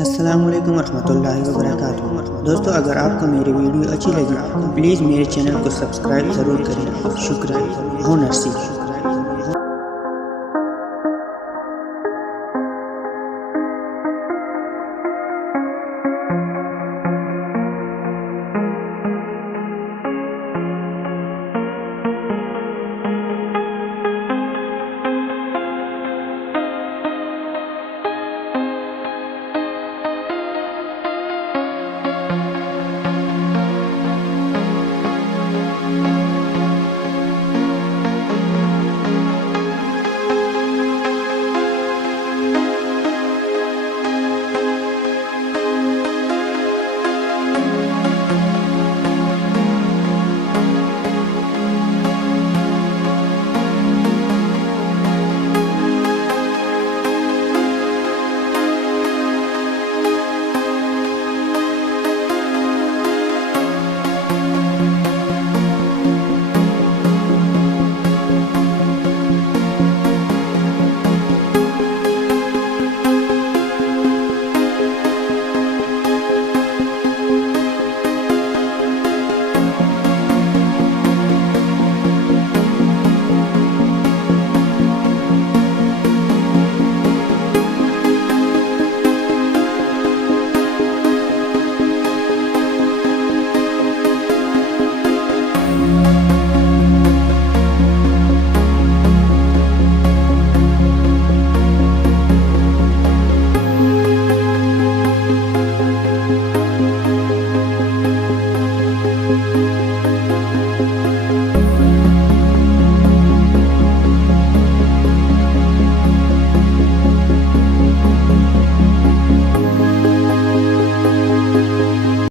अस्सलामुअलैकुम रहमतुल्लाहि व बरकातुहू। दोस्तों, अगर आपको मेरी वीडियो अच्छी लगी तो प्लीज़ मेरे चैनल को सब्सक्राइब ज़रूर करें। शुक्रिया। हो नर्सी।